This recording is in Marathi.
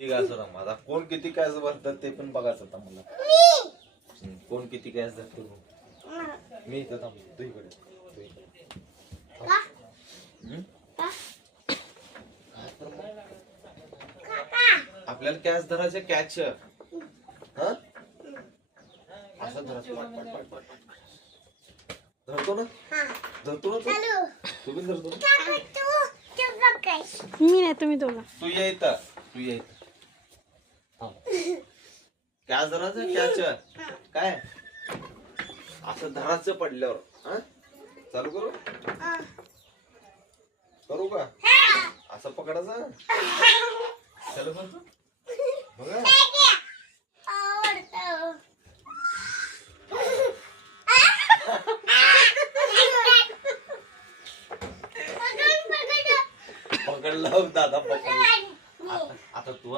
ठीक आहे सर, माझा कोण किती कॅश भरतात ते पण बघायचं आता मला. कोण किती कॅश धरतो मी इथं थांबतो, तू इकडे. आपल्याला कॅश धरायचं, कॅच असं धरायचं. धरतो ना, धरतो ना तू पण धरतो. मी नाही, तुम्ही दोघं. तू ये इथं, तू ये इथं. कॅच धरायचं, कॅच काय असं धरायचं पडल्यावर. चालू करू, करू का? असं पकडायचं. चालू करतो बघा. पकडला दादा, पकडला. आता तू